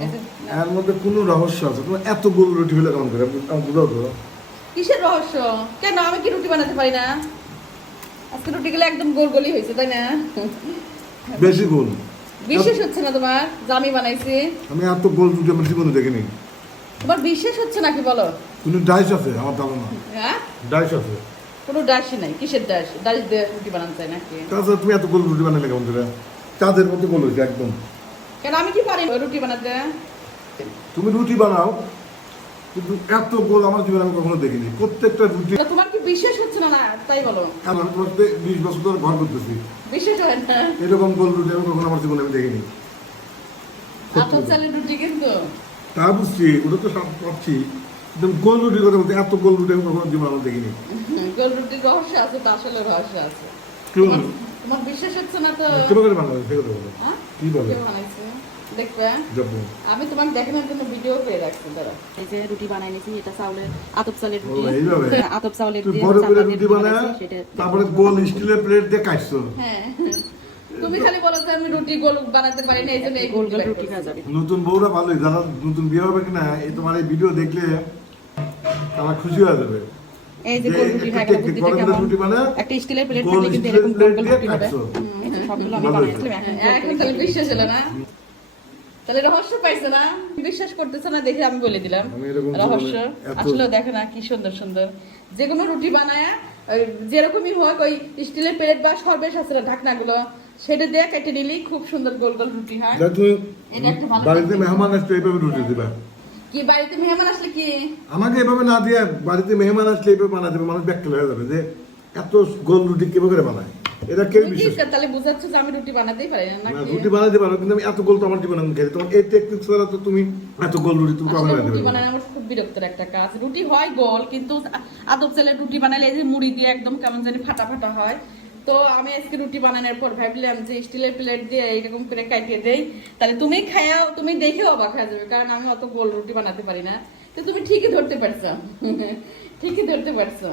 এর মধ্যে কোনো রহস্য আছে? তোমার এত গোল রুটি হলে কেমন করে আমার বুঝাও তো। কিসের রহস্য? কেন আমি কি রুটি বানাতে পারি না? আজকে রুটিগুলো একদম গোল গোলই হয়েছে, তাই না? বেশি গোল। বিশ্বাস হচ্ছে না তোমার যে আমি বানাইছি? আমি এত গোল রুটি আমার জীবনে দেখিনি। তোমার বিশ্বাস হচ্ছে নাকি বলো? কোনো ডাইস আছে আমার ধারণা? হ্যাঁ, ডাইস আছে? কোনো ডাশই নাই। কিসের ডাশ? ডাশ দিয়ে রুটি বানাতে চাই নাকি? তাছাড়া তুমি এত গোল রুটি বানালে কেমন করে? চাঁদের মধ্যে গোল হয়েছে একদম। কেন আমি কি পারি রুটি বানাতে? তুমি রুটি বানাও, কিন্তু এত গোল আমার জীবনে আমি কখনো দেখিনি। প্রত্যেকটা রুটি তোমার কি বিশ্বাস হচ্ছে না? না তাই বলো। আমি তোমার 20 বছর ধরে ঘর করতেছি, বিশ্বাস হয় না? এরকম গোল রুটি আমি কখনো আমার জীবনে আমি দেখিনি। আতপ চালের রুটি কিন্তু। তা বুঝছি, ওটা তো সব পাচ্ছি, কিন্তু গোল রুটির কথা বলতে এত গোল রুটি আমি কখনো জীবনে আমি দেখিনি। গোল রুটির রহস্য আছে তো, আসলে রহস্য আছে। কেউ তোমার বিশ্বাস হচ্ছে না তো? কেমন করে বানাবে সে কথা বলো। হ্যাঁ? কি বলে? কেউ বানাইছে? দেখবে যাবো। আমি তোমাকে দেখানোর জন্য ভিডিও পেয়ে রাখছি। দাঁড়া, এই যে রুটি বানাই নিয়েছি, এটা চাউলের আতপ চালের ও, রুটি। এইভাবে? আতপ চাউলের তুই দিয়ে বড় করে চাপা দিয়ে রুটি বানায় বানাইছি, সেটা তারপরে গোল স্টিলের প্লেট দিয়ে কাটছো। হ্যাঁ, তুমি খালি বলো যে আমি রুটি গোল বানাতে পারি না, এইজন্য এই গোল গোল রুটি খাওয়া যাবে। নতুন বউরা ভালোই, যারা নতুন বিয়ে হবে কিনা এই তোমার এই ভিডিও দেখলে তারা খুশি হয়ে যাবে। এই যে গোল রুটি, হ্যাঁ, টেকনিক বুদ্ধিটা বড় করে কেমন? রুটি বানায় একটা স্টিলের প্লেট গোল থাকলে কিন্তু স্টিলের এরকম গোল প্লেট গোল দিয়ে রুটি হবে। কাটছো। সবগুলো আমি ভালো বানাইছিলাম, এখন তাহলে বিশ্বাস হলো না? তাহলে রহস্য পাইছো না? বিশ্বাস করতেছে না দেখে আমি বলে দিলাম আমি এরকম রহস্য। এত- আসলে দেখো না কি সুন্দর সুন্দর যে কোনো রুটি বানায়, ওই যেরকমই হোক ওই স্টিলের প্লেট বা সর্বেশ আছে না ঢাকনাগুলো, সেটা দিয়ে কেটে নিলেই খুব সুন্দর গোল গোল রুটি হয়। যা তুমি এটা একটা ভালো বাড়িতে টেকনিক। মেহমান আসলে এইভাবে রুটি দিবা। কি বাড়িতে মেহমান আসলে কি? আমাকে এভাবে না দিয়ে বাড়িতে মেহমান আসলে এইভাবে বানা দেবে, মানুষ ব্যাখ্যা হয়ে যাবে যে এত গোল রুটি কিভাবে করে বানায়। এটা কেউ তুমি কি বিশ্বাস তাহলে বুঝাচ্ছ যে আমি রুটি বানাতেই পারি না না। নাকি? রুটি বানাতে পারো, কিন্তু আমি এত গোল তো আমার জীবনে আমি খাই। তোমার এই টেকনিক ছাড়া তো তুমি এত গোল রুটি তুমি কখনো আসলে বানাতে রুটি পারবে না। বানানো আমার খুব বিরক্তের একটা কাজ। রুটি হয় গোল, কিন্তু আদব চালের রুটি বানালে এই যে মুড়ি দিয়ে একদম কেমন জানি ফাটা ফাটা হয়। তো আমি আজকে রুটি বানানোর পর ভাবলাম যে স্টিলের প্লেট দিয়ে এরকম করে কাটিয়ে দেই, তাহলে তুমি খাও, তুমি দেখেও অবাক হয়ে যাবে, কারণ আমি অত গোল রুটি বানাতে পারি না। তো তুমি ঠিকই ধরতে পারছো, ঠিকই ধরতে পারছো।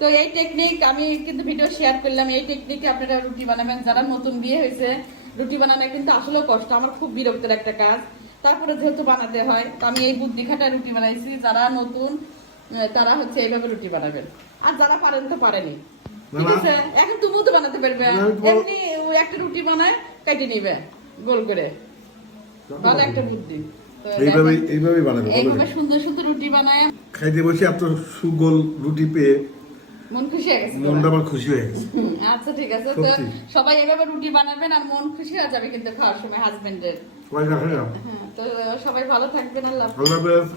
তো এই টেকনিক আমি কিন্তু ভিডিও শেয়ার করলাম, এই টেকনিকে আপনারা রুটি বানাবেন। যারা নতুন বিয়ে হয়েছে, রুটি বানানো কিন্তু আসলেও কষ্ট, আমার খুব বিরক্তের একটা কাজ। তারপরে যেহেতু বানাতে হয়, তো আমি এই বুদ্ধি খাটায় রুটি বানাইছি। যারা নতুন তারা হচ্ছে এইভাবে রুটি বানাবেন, আর যারা পারেন তো পারেনি, ঠিক না, আছে? এখন তুমিও তো বানাতে পারবে। না, আমি তো- এমনি একটা রুটি বানায় কেটে নিবে গোল করে, ভালো একটা বুদ্ধি। তো এইভাবেই বানাবে। বলো এইভাবে দেখি। সুন্দর সুন্দর রুটি বানায় খাইতে বসে এত সুগোল রুটি পেয়ে মন খুশি হয়ে গেছে। মনটা আমার খুশি হয়ে গেছে। আচ্ছা ঠিক আছে, তো সত্যি। সবাই এভাবে রুটি বানাবেন আর মন খুশি হয়ে যাবে কিন্তু খাওয়ার সময় হাজবেন্ডের। সবাই রাখে না। হ্যাঁ, তো সবাই ভালো থাকবেন। আল্লাহ হাফেজ। আল্লাহ হাফেজ।